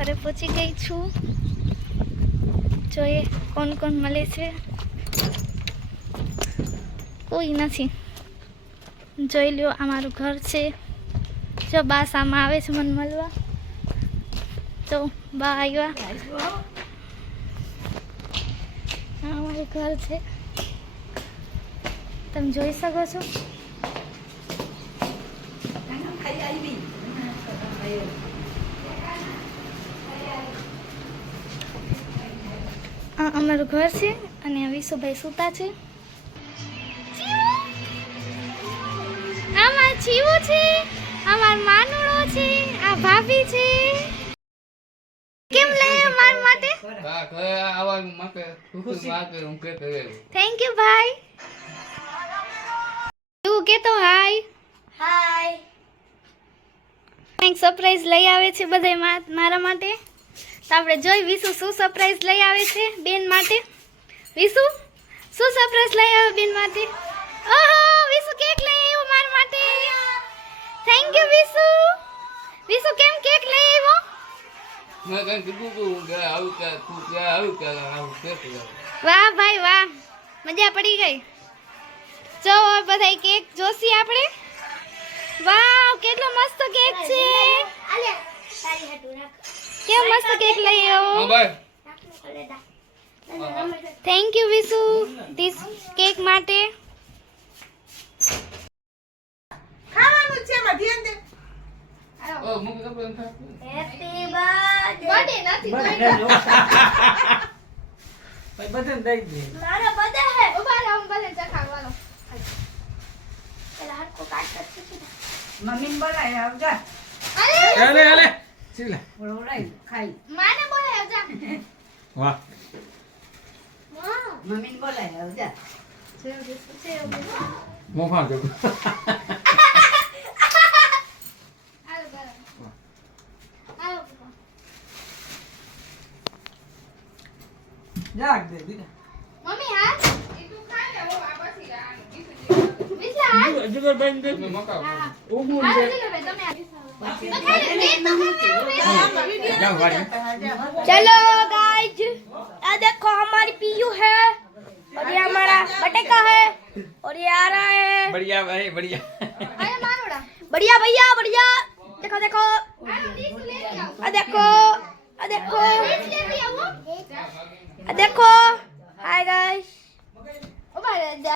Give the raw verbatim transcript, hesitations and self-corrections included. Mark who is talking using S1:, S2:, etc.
S1: ઘરે પહોંચી ગઈ છું. જોઈએ કોણ કોણ મળે છે. કોઈ નથી. જોઈ લ્યો અમારું ઘર છે. જો બા સામે આવે છે મને મળવા. તો બા આવ્યા. આ અમારું ઘર છે, તમે જોઈ શકો છો. આ અમારું ઘર છે અને વિશુભાઈ સૂતા છે. આમાં જીવું છે, અમાર માનુડો છે, આ ભાભી છે. કેમ લાવ્યો માર માટે? થેન્ક યુ ભાઈ. તું કે તો હાય હાય. એક સરપ્રાઈઝ લઈ આવે છે બધાય મારા માટે. તો આપણે જોઈ વિશુ શું સરપ્રાઈઝ લઈ આવે છે બેન માટે. વિશુ શું સરપ્રાઈઝ લઈ આવે બેન માટે? ઓહો વિશુ કેક લઈ આવ્યો મારા માટે. Thank you Vishu. વિશુ કેમ કેક લઈ આવ્યો? વાહ ભાઈ વાહ, મજા પડી ગઈ. જો બધાય કેક જોશી આપણે. વાવ કેટલો મસ્ત કેક છે. કેમ મસ્ત કેક લઈ આવ્યો. Thank you Vishu this cake માટે.
S2: ખાવાનું છે માં ધ્યાન દે.
S1: ઓ મુક તો પણ થા. હેપી બર્થડે નથી કોઈ.
S2: ભાઈ બધાને દઈ દે.
S1: મારા બધા હે. ઉભા રહો હું બધાને ચખાડવાનો. પેલા હાથ કો કાટ કરતી છે.
S2: મમ્મીને બોલાય આવજા.
S1: અરે
S3: અલે અલે ચીલા
S2: બોલાય ખાઈ.
S1: માને બોલાય આવજા.
S3: વાહ
S1: વાહ
S2: મમ્મીને બોલાય આવજા.
S1: સેવ દે સેવ દે.
S3: મોફા દે
S1: આલો બરાબર. આલો પપ્પા.
S2: જાગ દે દીકરા.
S1: મમ્મી હાથ એ તું ખા લે હો આ પછી આ વિસલા હાથ.
S3: જગર બેન દે
S1: હા
S3: ઓગું
S1: હાલો
S3: દે
S1: જીલો ભાઈ તમે આ
S3: જાઓ વાડી
S1: चलो गाइज ये देखो हमारी पीयू है और ये हमारा बटेका है और ये आ रहा है
S3: बढ़िया भाई बढ़िया
S1: अरे मानोड़ा बढ़िया भैया बढ़िया देखो देखो आ देखो आ देखो आ देखो हाय गाइस